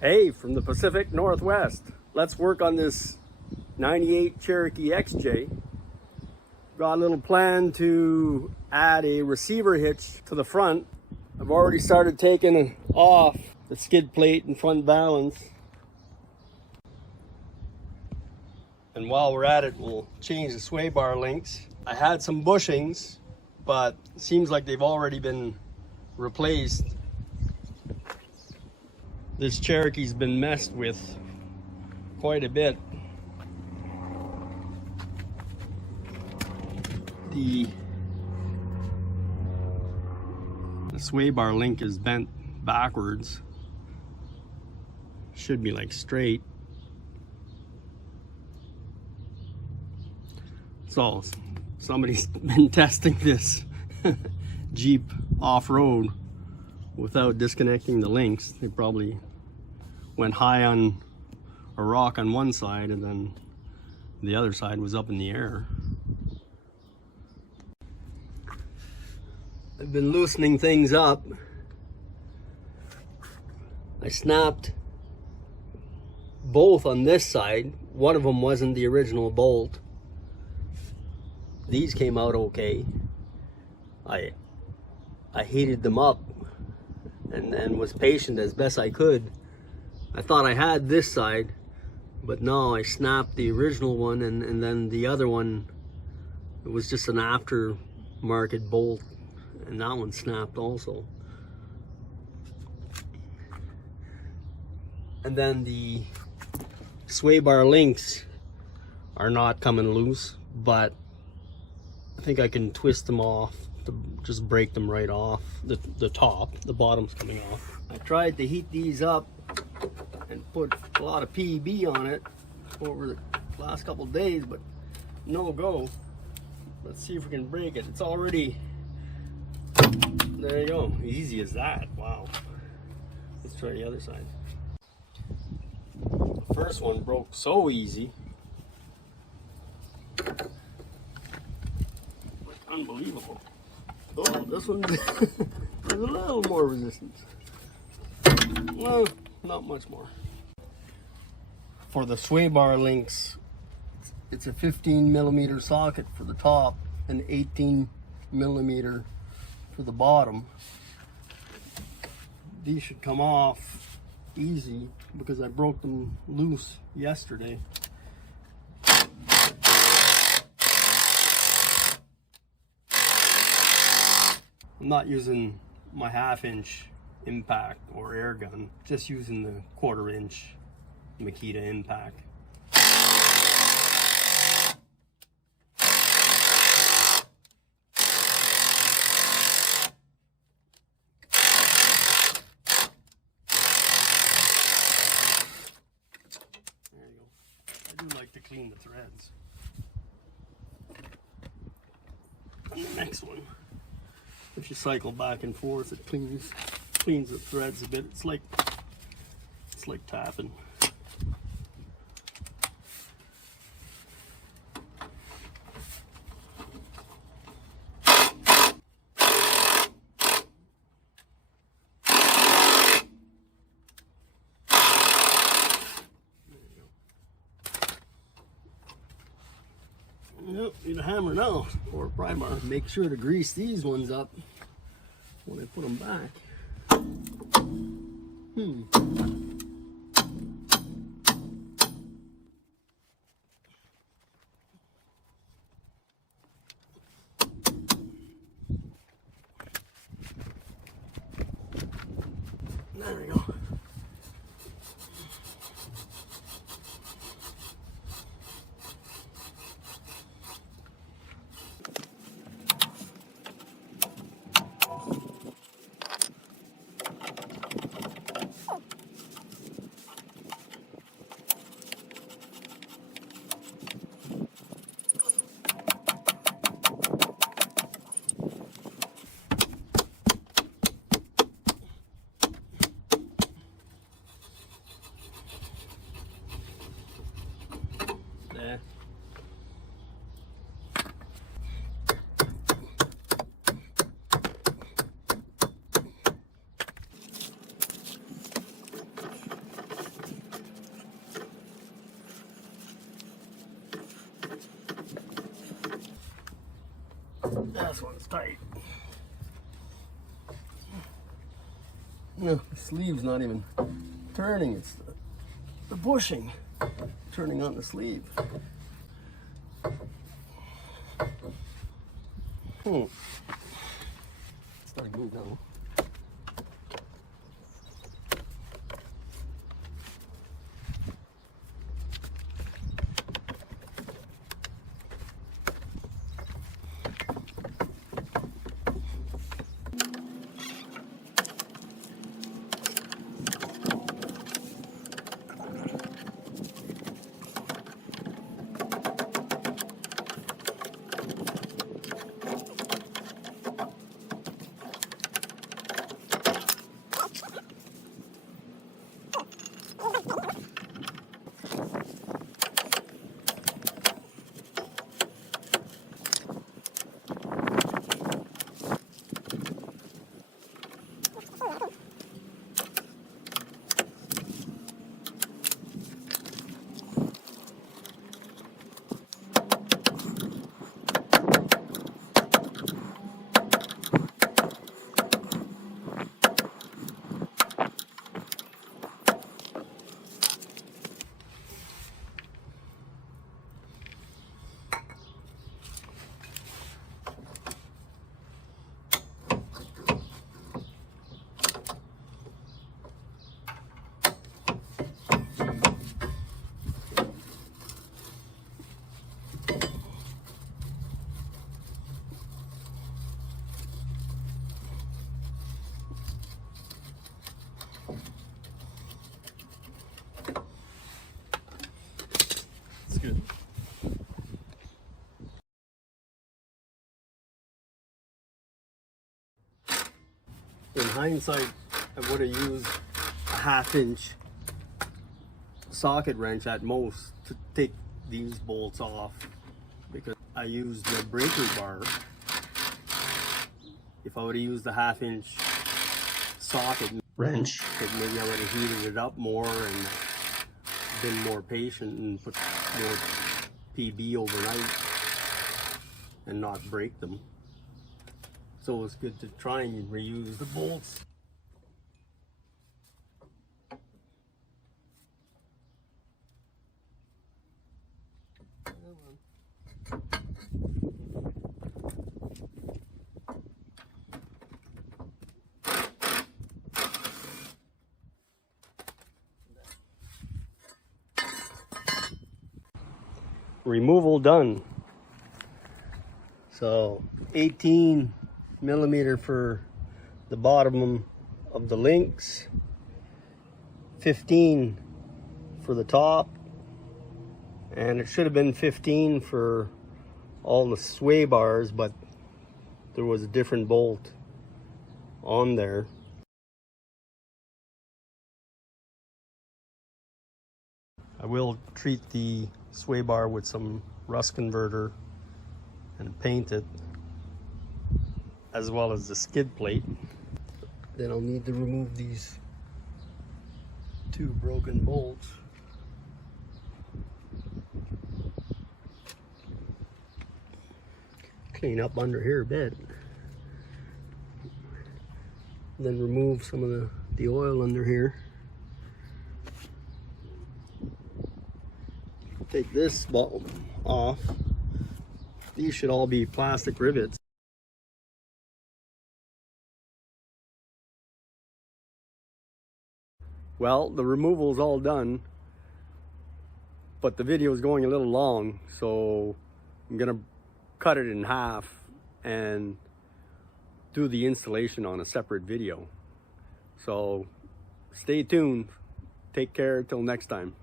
Hey, from the Pacific Northwest. Let's work on this 98 Cherokee XJ. Got a little plan to add a receiver hitch to the front. I've already started taking off the skid plate and front balance. And while we're at it, we'll change the sway bar links. I had some bushings, but it seems like they've already been replaced. This Cherokee's been messed with quite a bit. The sway bar link is bent backwards. Should be like straight. So somebody's been testing this Jeep off-road without disconnecting the links. They probably went high on a rock on one side and then the other side was up in the air. I've been loosening things up. I snapped both on this side. One of them wasn't the original bolt. These came out okay. I heated them up and was patient as best I could. I thought I had this side, but no, I snapped the original one and then the other one, it was just an aftermarket bolt, and that one snapped also. And then the sway bar links are not coming loose, but I think I can twist them off to just break them right off. The top, the bottom's coming off. I tried to heat these up and put a lot of PB on it over the last couple of days, but no go. Let's see if we can break it. It's already, there you go, easy as that. Wow. Let's try the other side. The first one broke so easy. Unbelievable. Oh, this one has a little more resistance. Well, not much more. For the sway bar links, it's a 15mm socket for the top and 18mm for the bottom. These should come off easy because I broke them loose yesterday. I'm not using my 1/2-inch impact or air gun, just using the 1/4-inch Makita impact. There you go. I do like to clean the threads. And the next one, if you cycle back and forth, it cleans the threads a bit. It's like tapping. Yep, need a hammer now or a pry bar. Make sure to grease these ones up when I put them back. There we go. this one's tight. No, the sleeve's not even turning. It's the bushing turning on the sleeve. It's not good though. Good. In hindsight, I would have used a 1/2-inch socket wrench at most to take these bolts off, because I used the breaker bar. If I would have used the 1/2-inch socket wrench, maybe I would have heated it up more and been more patient and put more PB overnight and not break them. So it's good to try and reuse the bolts. Removal done. So 18mm for the bottom of the links, 15 for the top, and it should have been 15 for all the sway bars, but there was a different bolt on there. I will treat the sway bar with some rust converter and paint it, as well as the skid plate. Then I'll need to remove these 2 broken bolts. Clean up under here a bit. Then remove some of the oil under here. Take this bolt off. These should all be plastic rivets. Well, the removal is all done, but the video is going a little long, so I'm gonna cut it in half and do the installation on a separate video. So stay tuned. Take care till next time.